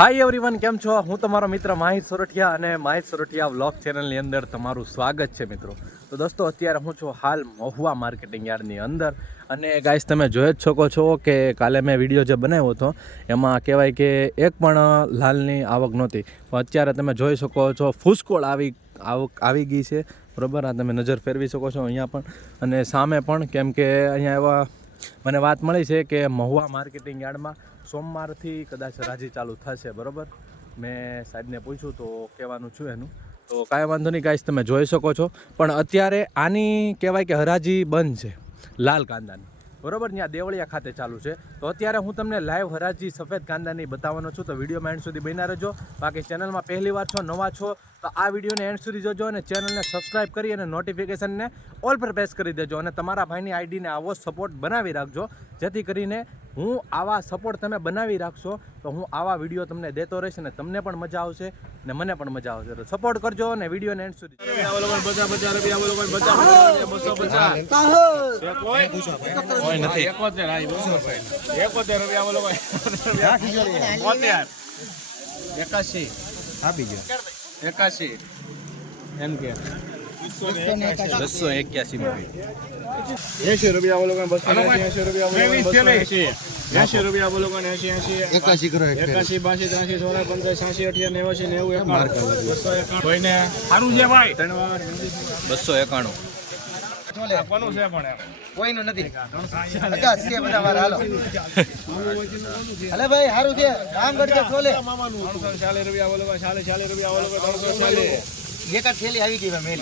Hi everyone કેમ છો? હું તમારો મિત્ર માહિત સોરઠિયા અને માહિત સોરઠિયા વ્લોગ ચેનલની અંદર તમારું સ્વાગત છે મિત્રો. તો દોસ્તો, અત્યારે હું છું હાલ મહુવા માર્કેટિંગ યાર્ડની અંદર. અને ગાઈસ તમે જોઈ જ શકો છો કે કાલે મેં વીડિયો જે બનાવ્યો હતો, એમાં કહેવાય કે એક પણ લાલની આવક નહોતી. પણ અત્યારે તમે જોઈ શકો છો, ફૂસકોળ આવી, આવક આવી ગઈ છે. બરાબર? આ તમે નજર ફેરવી શકો છો અહીંયા પણ. અને સામે પણ કેમ કે અહીંયા એવા મને વાત મળી છે કે મહુવા માર્કેટિંગ યાર્ડમાં સોમવારથી કદાચ રાજી ચાલુ થશે, બરોબર? મેં સાહેબને પૂછ્યું તો કહેવાનું છું એનું. તો કાંઈ વાંધો નહીં કાંઈ તમે જોઈ શકો છો. પણ અત્યારે આની કહેવાય કે હરાજી બંધ છે, લાલ કાંદાની. બરોબર? ત્યાં દેવળિયા ખાતે ચાલુ છે. તો અત્યારે હું તમને લાઈવ હરાજી સફેદ કાંદાની બતાવવાનો છું. તો વીડિયો માઇન્ડ સુધી બન્યા રહેજો. બાકી ચેનલમાં પહેલી વાર છો, નવા છો તો આ વિડીયોને એન્ડ સુધી જોજો અને ચેનલને સબસ્ક્રાઇબ કરી અને નોટિફિકેશનને ઓલ પર પ્રેસ કરી દેજો અને તમારા ભાઈની આઈડીને આવો સપોર્ટ બનાવી રાખજો. જેથી કરીને હું આવા સપોર્ટ તમે બનાવી રાખશો તો હું આવા વીડિયો તમને દેતો રહીશ અને તમને પણ મજા આવશે અને મને પણ મજા આવશે. તો સપોર્ટ કરજો અને વિડીયોને એન્ડ સુધી એકાશી. આપી ગયો એકાશી. એમ કે. બસો એક્યાસી એસી રૂપિયા બોલો બસો એસી રૂપિયા બોલો બસો એસી એસી રૂપિયા બોલો એસી એસી એકાશી કરો એક એકાશી બાસી ત્રાસી ચોરા પંદર છ્યાસી અઠ્યા નેવાસી નેવું એકાણું. બસો એકાણું. કોઈને સારું છે એકાણું કોનું છે પણ કોઈનું નથી. પચાસ છે બધા મારા હાલો. અલે ભાઈ સારું છે. કામ કરજો છોલે ચાલીસ રૂપિયા બોલો ચાલીસ ચાલીસ રૂપિયા બોલો ત્રણસો ચાલીસ એક જ થેલી આવી ગઈ મેલ.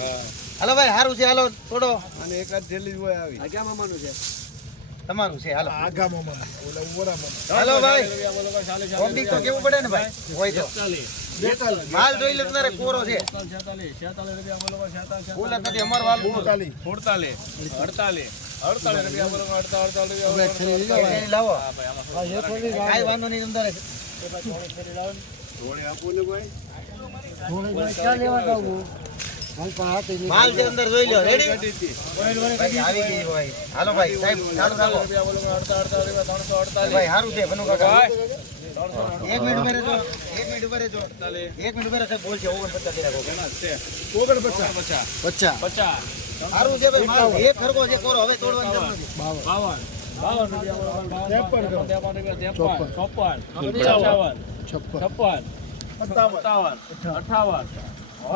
હાલો ભાઈ સારું છે હાલો થોડો અને એકાદ થેલી જ હોય આવી. તમારું છે હાલો. આગા મામા ઓલા ઓરા હાલો ભાઈ. કોબડી તો કેવું પડે ને ભાઈ? હોય તો. માલ જોઈ લે તારે કોરો છે. ફૂલ નથી અમાર માલ ફૂલ અડતાલીસ અડતાલીસ લાવો. માલ છે અંદર જોઈ લો રેડી આવી ગઈ ભાઈ હાલો ભાઈ સાહેબ ચાલુ રાખો રૂપિયા બોલો અડતાલીસ અડતાલીસ ત્રણસો અડતાલીસ ભાઈ સારું છે બનુ કાકા. એક મિનિટ ઊભા રહેજો એક મિનિટ ઊભા રહેજો. એક મિનિટ ઊભા રહેજો. બોલ છે ઓગણપચાસથી રાખો ઓગણ પચાસ પચાસ. પચાસ પચાસ સારું છે ભાઈ માલ. એક ખરગો છે કોરો હવે તોડવાની જરૂર નથી. બાવન. બાવન. રૂપિયા ચોપન. પંચાવન. છપ્પન. સત્તાવન. અઠાવન.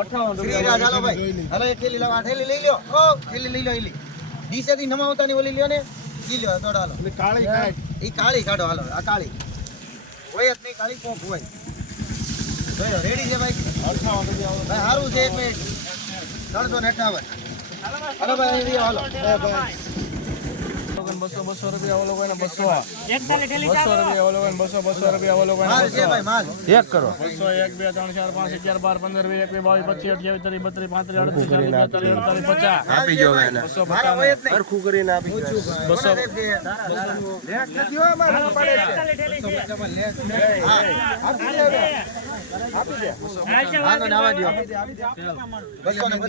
અઠાવન શ્રી ભાઈ હાલો એક થેલી લાવો આ થેલી લઈ લ્યો. ઓ થેલી લો એલી ડીસે થી નમાવતા ની ઓલી લ્યો ને. ઈ લ્યો તોડ હાલો. કાળી કાઢ. ઈ કાળી કાઢો હાલો આ કાળી. હોય જ નહીં કાળી કોક હોય. રેડી છે ભાઈ? ભાઈ સારું છે એક મિનિટ ત્રણસો ને અઠાવન. હાલો ભાઈ હાલો. બસો બસો રૂપિયા ઓલો બસો. બસો રૂપિયા ઓલો બસો બસો રૂપિયા ઓલો એક કરો. બસો એક બે ત્રણ ચાર પાંચ અગિયાર બાર પંદર વીસ એકવીસ બાવીસ પચીસ અઠ્યાવીસ ત્રીસ બત્રીસ પાંત્રીસ અડત્રીસ ચાલીસ બેતાલીસ અડતાલીસ પચાસ. આપી જો બસો સરખું કરીને આપી બસો.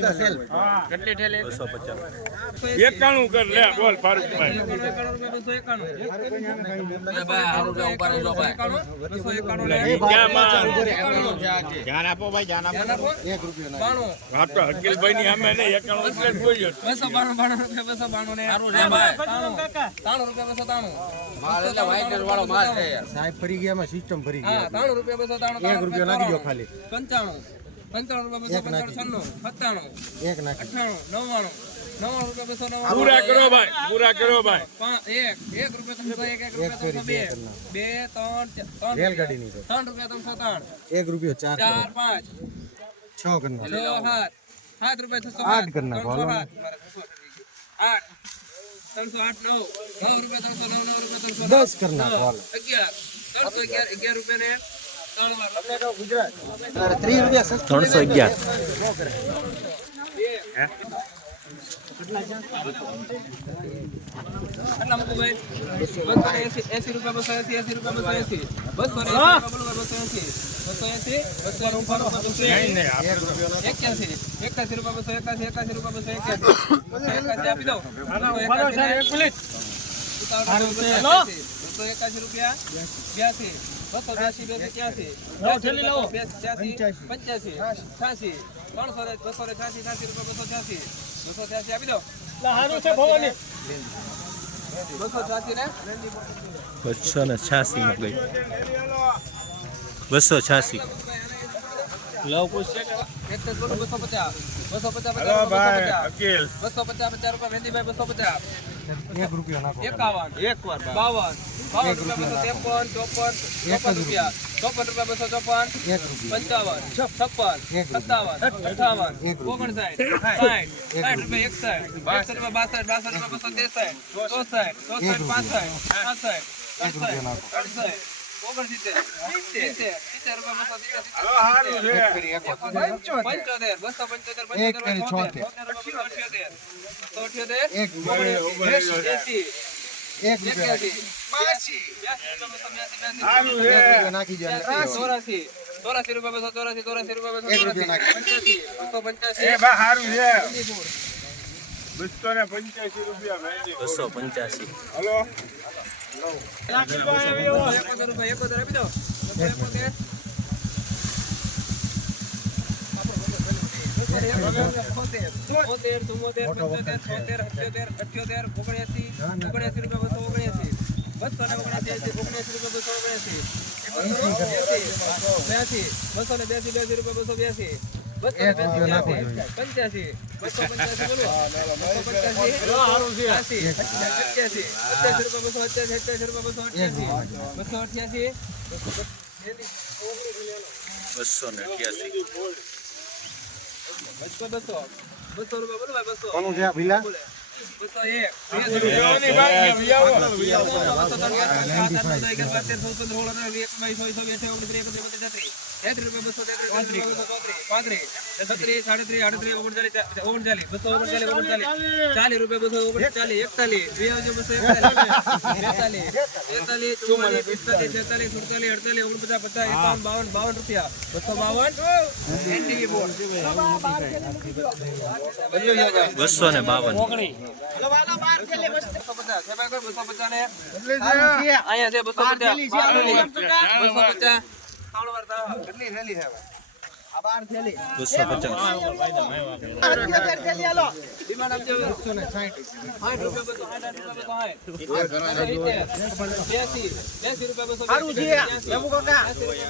ને સેલ. કેટલી ઠેલી? પચાસ. એકાણું કર લે બોલ ફારૂકભાઈ. ધ્યાન આપો ભાઈ ધ્યાન આપો. એક રૂપિયો હા ની અમે ને એકાણું એટલે જ બોલ્યો. સાહેબ ફરી ગયા સિસ્ટમ ફરી ગયા. એક રૂપિયા લાગી ગયો ખાલી. પંચાણું. પંચાણું રૂપિયા એક બસો પંચાણું છન્નું. સત્તાણું. એક નાખી. અઠાણું નવ્વાણું. નવ્વાણું રૂપિયા બસો નવ્વાણું પૂરા કરો ભાઈ પૂરા કરો ભાઈ પાંચ એક એક રૂપિયા ત્રણસો એક એક એક રૂપિયા ત્રણસો બે ફેરી બે ત્રણ ચાર- ત્રણ રેલગાડી ની તો ત્રણ રૂપિયા ત્રણસો ત્રણ એક રૂપિયો ચાર કરો. ચાર પાંચ છ કરી નાખો. છ સાત સાત રૂપિયા છસો આઠ કરી નાખો, ત્રણસો હાલો. સાત મારે છસો કરી દીધી. આઠ ત્રણસો આઠ નવ નવ રૂપિયા ત્રણસો નવ નવ રૂપિયા ત્રણસો નવ. દસ કરી નાખો હાલો. અગિયાર ત્રણસો અગિયાર અગિયાર રૂપિયા ને ત્રણ વાર તમને કહું ગુજરાત તારે ત્રીસ રૂપિયા સસ્તું ત્રણસો અગિયાર એકાસી રૂપિયા રૂપિયા બસો બ્યાસી બસો બ્યાસી બે ત્યાસી પંચ્યાસી છ્યાસી ત્રણસો બસો છ્યાસી છ્યાસી, રૂપિયા બસો છ્યાસી. બસો છ્યાસી આપી દો. બસો છ્યાસી ને? બસો ને છ્યાસીમાં ગઈ બસો છ્યાસી. બસો પચાસ. બસો પચાસ હલો પચાસ. ભાઈ બસો પચાસ રૂપિયા મહેંદીભાઈ બસો બાવન. બાવન રૂપિયા બસો ત્રેપન ચોપન ચોપન રૂપિયા. ચોપન રૂપિયા બસો ચોપન પંચાવન છપ્પન. સત્તાવન અઠાવન ઓગણસાઠ સાઠ. સાઠ રૂપિયા. એકસાઠ એકસઠ રૂપિયા બાસઠ બાસઠ રૂપિયા બસો ત્રેસઠ ચોસઠ. ચોસઠ પાસઠ પાસઠ અડસઠ અડસઠ પંચોતેર. એક રૂપિયા નાખી દે ચોરાસી. ચોરાસી રૂપિયા બસો ચોરાસી ચોરાસી રૂપિયા બસો એક ચોરાસી. બસો પંચ્યાસી. હારું છે. બસો ને પંચ્યાસી રૂપિયા બસો પંચ્યાસી. હલો. એકોતેર રૂપિયા એકોતેર આપી દો. એકોતેર. બોતેર ચુમ્મોતેર પંચોતેર છોતેર અઠ્યોતેર અઠ્યોતેર ઓગણએસી ઓગણએસી રૂપિયા બસો ઓગણએસી બસો ને ઓગણએસી ઓગણએસી રૂપિયા બસો ઓગણએસી બ્યાસી બસો ને બ્યાસી બ્યાસી રૂપિયા બસો બ્યાસી પંચ્યાસી બસો પંચ્યાસી બોલો પંચ્યાસી અઠ્યાસી રૂપિયા બસો અઠ્યાસી અઠ્યાસી રૂપિયા બસો અઠ્યાસી બસો અઠ્યાસી બસો ને અઠ્યાસી બસો બસો. બસો રૂપિયા બોલો ભાઈ બસો. કોનું છે ભીલા? બોલે. બસો એક. બસો ત્રણ તેત્રીસ રૂપિયા બસો પાંત્રીસ. છત્રીસ સાડત્રીસ આડત્રીસ ઓગણચાલીસ ઓગણચાલીસ બસો ઓગણચાલીસ ઓગણચાલીસ. ચાલીસ રૂપિયા બસો ઓગણચાલીસ એકતાલીસ. બસો એકતાલીસ. બેતાલીસ તેતાલીસ ચુમ્માલીસ પિસ્તાલીસ છેતાલીસ સુડતાલીસ અડતાલીસ ઓગણપચાસ પચાસ એકાવન બાવન બાવન રૂપિયા. બસો બાવન. બસો ને બાવન. બસો પચાસ. છે ભાઈ કોઈ બસો પચાસ ને. અહીંયા છે બસો પચાસ. બસો પચાસ. ત્રણ વાર તાવ. કેટલી થેલી છે આ બાર થેલી.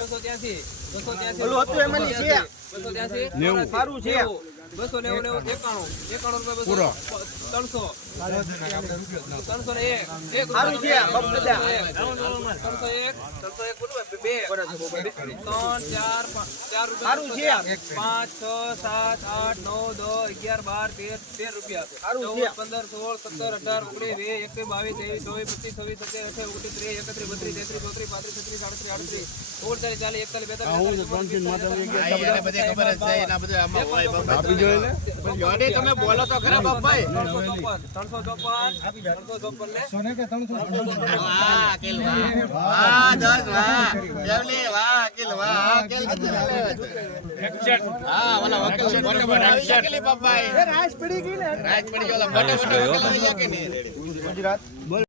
બસો પચાસ. છે. બસો નેવું. નેવું. એકાણું. એકાણું રૂપિયા બસો. ત્રણસો ત્રણસો એક એક સારું છે, રૂપિયા બપ દાદા. ત્રણસો એક ત્રણસો એક બે બે ત્રણ ચાર પાંચ ચાર રૂપિયા પાંચ છ સાત આઠ નવ દસ અગિયાર બાર તેર તેર રૂપિયા ચૌદ પંદર સોળ સત્તર અઢાર ઓગણીસ વીસ એકવીસ બાવીસ ત્રેવીસ ચોવીસ પચીસ છવ્વીસ સત્યાવીસ અઠ્યાવીસ ઓગણત્રીસ ત્રીસ એકત્રીસ બત્રીસ તેત્રીસ ચોત્રીસ પાંત્રીસ છત્રીસ સાડત્રીસ આડત્રીસ ઓગણચાલીસ ચાલીસ એકતાલીસ બેતાલીસ તમે બોલો તો ખરા બાપાઈ ત્રણસો ચોપન ત્રણસો ચોપન ને સોને કે ત્રણસો રાઈસ પડી ગઈ ને ગુજરાત બોલ